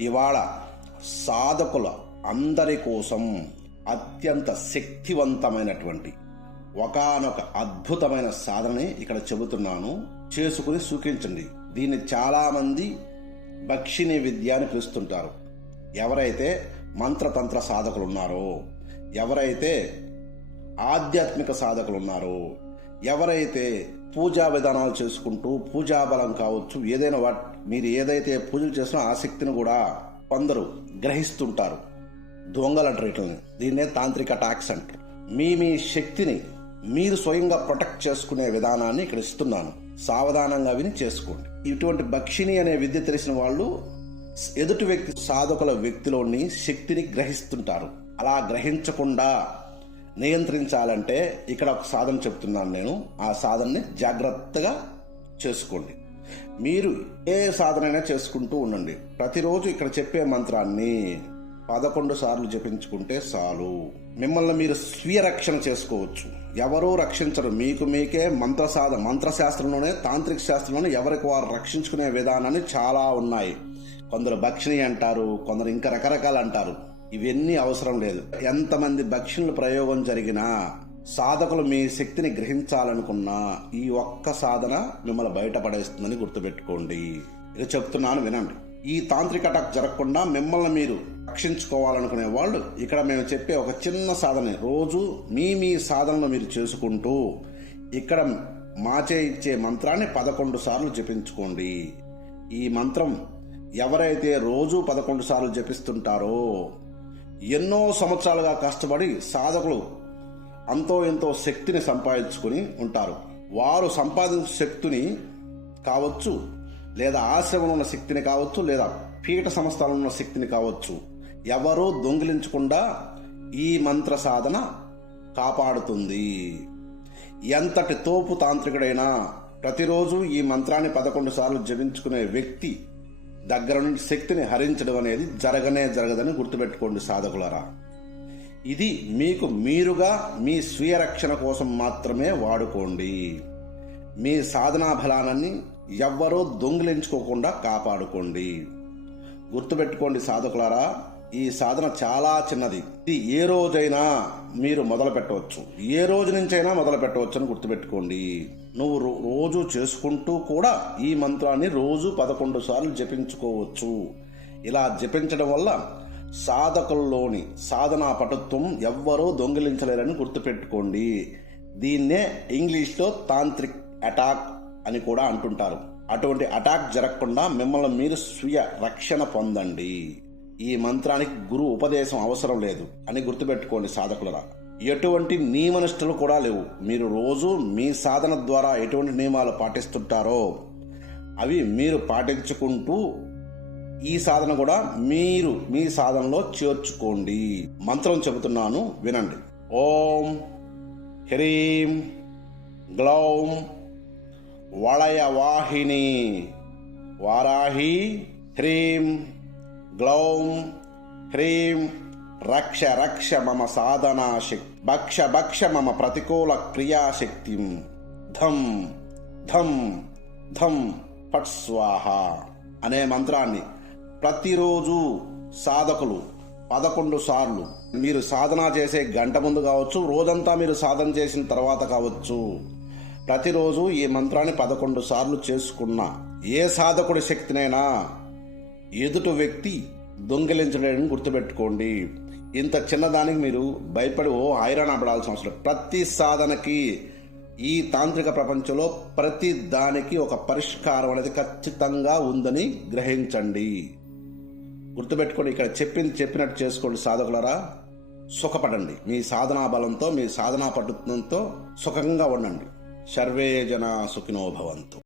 ఇవాళ సాధకుల అందరి కోసం అత్యంత శక్తివంతమైనటువంటి ఒకానొక అద్భుతమైన సాధనని ఇక్కడ చెబుతున్నాను. చేసుకుని సూచించండి దీన్ని చాలామంది భక్షిణీ విద్య అని పిలుస్తుంటారు. ఎవరైతే మంత్రతంత్ర సాధకులు ఉన్నారో ఎవరైతే ఆధ్యాత్మిక సాధకులు ఉన్నారో ఎవరైతే పూజా విధానాలు చేసుకుంటూ పూజా బలం కావచ్చు ఏదైనా వాట్ మీరు ఏదైతే పూజలు చేసినా ఆ శక్తిని కూడా కొందరు గ్రహిస్తుంటారు. దొంగలు అంటారు వీటిని దీన్నే తాంత్రిక టాక్స్ అంటారు. మీ మీ శక్తిని మీరు స్వయంగా ప్రొటెక్ట్ చేసుకునే విధానాన్ని ఇక్కడ ఇస్తున్నాను. సావధానంగా విని చేసుకోండి. ఇటువంటి భక్షిణి అనే విద్య తెలిసిన వాళ్ళు ఎదుటి వ్యక్తి సాధకుల వ్యక్తిలోని శక్తిని గ్రహిస్తుంటారు. అలా గ్రహించకుండా నియంత్రించాలంటే ఇక్కడ ఒక సాధన చెప్తున్నాను నేను. ఆ సాధనని జాగ్రత్తగా చేసుకోండి. మీరు ఏ సాధనైనా చేసుకుంటూ ఉండండి. ప్రతిరోజు ఇక్కడ చెప్పే మంత్రాన్ని పదకొండు సార్లు జపించుకుంటే చాలు. మిమ్మల్ని మీరు స్వీయ రక్షణ చేసుకోవచ్చు. ఎవరూ రక్షించరు. మీకు మీకే మంత్ర సాధ మంత్రశాస్త్రంలోనే తాంత్రిక శాస్త్రంలోనే ఎవరికి వారు రక్షించుకునే విధానాన్ని చాలా ఉన్నాయి. కొందరు భక్షిణి అంటారు కొందరు ఇంకా రకరకాలు అంటారు. ఇవన్నీ అవసరం లేదు. ఎంతమంది భక్షిణుల ప్రయోగం జరిగినా సాధకులు మీ శక్తిని గ్రహించాలనుకున్నా ఈ ఒక్క సాధన మిమ్మల్ని బయటపడేస్తుందని గుర్తుపెట్టుకోండి. ఇది చెప్తున్నాను వినండి. ఈ తాంత్రిక అటాక్ జరగకుండా మిమ్మల్ని మీరు రక్షించుకోవాలనుకునే వాళ్ళు ఇక్కడ మేము చెప్పే ఒక చిన్న సాధన. రోజు మీ మీ సాధనలు మీరు చేసుకుంటూ ఇక్కడ మాచే ఇచ్చే మంత్రాన్ని పదకొండు సార్లు జపించుకోండి. ఈ మంత్రం ఎవరైతే రోజు పదకొండు సార్లు జపిస్తుంటారో ఎన్నో సంవత్సరాలుగా కష్టపడి సాధకులు అంతో ఎంతో శక్తిని సంపాదించుకుని ఉంటారు. వారు సంపాదించిన శక్తిని కావచ్చు లేదా ఆశ్రమంలో ఉన్న శక్తిని కావచ్చు లేదా పీఠ సంస్థలో ఉన్న శక్తిని కావచ్చు ఎవరూ దొంగిలించకుండా ఈ మంత్ర సాధన కాపాడుతుంది. ఎంతటి తోపు తాంత్రికుడైనా ప్రతిరోజు ఈ మంత్రాన్ని పదకొండు సార్లు జపించుకునే వ్యక్తి దగ్గర నుండి శక్తిని హరించడం అనేది జరగనే జరగదని గుర్తుపెట్టుకోండి సాధకులరా. ఇది మీకు మీరుగా మీ స్వీయ రక్షణ కోసం మాత్రమే వాడుకోండి. మీ సాధనా బలానాన్ని ఎవ్వరూ దొంగిలించుకోకుండా కాపాడుకోండి. గుర్తుపెట్టుకోండి సాధకులారా ఈ సాధన చాలా చిన్నది. ఇది ఏ రోజైనా మీరు మొదలు పెట్టవచ్చు ఏ రోజు నుంచైనా మొదలు పెట్టవచ్చు అని గుర్తుపెట్టుకోండి. నువ్వు రోజు చేసుకుంటూ కూడా ఈ మంత్రాన్ని రోజు పదకొండు సార్లు జపించుకోవచ్చు. ఇలా జపించడం వల్ల సాధకుల్లోని సాధనా పటుత్వం ఎవ్వరూ దొంగిలించలేరని గుర్తుపెట్టుకోండి. దీన్నే ఇంగ్లీష్లో తాంత్రిక్ అటాక్ అని కూడా అంటుంటారు. అటువంటి అటాక్ జరగకుండా మిమ్మల్ని మీరు స్వీయ రక్షణ పొందండి. ఈ మంత్రానికి గురు ఉపదేశం అవసరం లేదు అని గుర్తుపెట్టుకోండి సాధకులరా. ఎటువంటి నియమనిష్టలు కూడా లేవు. మీరు రోజు మీ సాధన ద్వారా ఎటువంటి నియమాలు పాటిస్తుంటారో అవి మీరు పాటించుకుంటూ ఈ సాధన కూడా మీరు మీ సాధనలో చేర్చుకోండి. మంత్రం చెబుతున్నాను వినండి. ఓం హ్రీం గ్లౌం వళయ వాహిని వారాహి హ్రీం గ్లౌం హ్రీం రక్ష రక్ష మమ సాధనాశక్తి భక్ష భక్ష మమ ప్రతికూల క్రియాశక్తి. ధం ధం ధం ఫట్ స్వాహ అనే మంత్రాన్ని ప్రతిరోజు సాధకులు పదకొండు సార్లు. మీరు సాధన చేసే గంట ముందు కావచ్చు రోజంతా మీరు సాధన చేసిన తర్వాత కావచ్చు. ప్రతిరోజు ఈ మంత్రాన్ని పదకొండు సార్లు చేసుకున్న ఏ సాధకుడి శక్తినైనా ఎదుటి వ్యక్తి దొంగిలించలేడని గుర్తుపెట్టుకోండి. ఇంత చిన్నదానికి మీరు భయపడి ఓ హైరాణ పడాల్సిన అవసరం ప్రతి సాధనకి ఈ తాంత్రిక ప్రపంచంలో ప్రతి దానికి ఒక పరిష్కారం అనేది ఖచ్చితంగా ఉందని గ్రహించండి. గుర్తుపెట్టుకోండి ఇక్కడ చెప్పింది చెప్పినట్టు చేసుకోండి సాధకులరా. సుఖపడండి. మీ సాధనా బలంతో మీ సాధనా పట్టుత్వంతో సుఖంగా ఉండండి. సర్వే జన సుఖినోభవంతు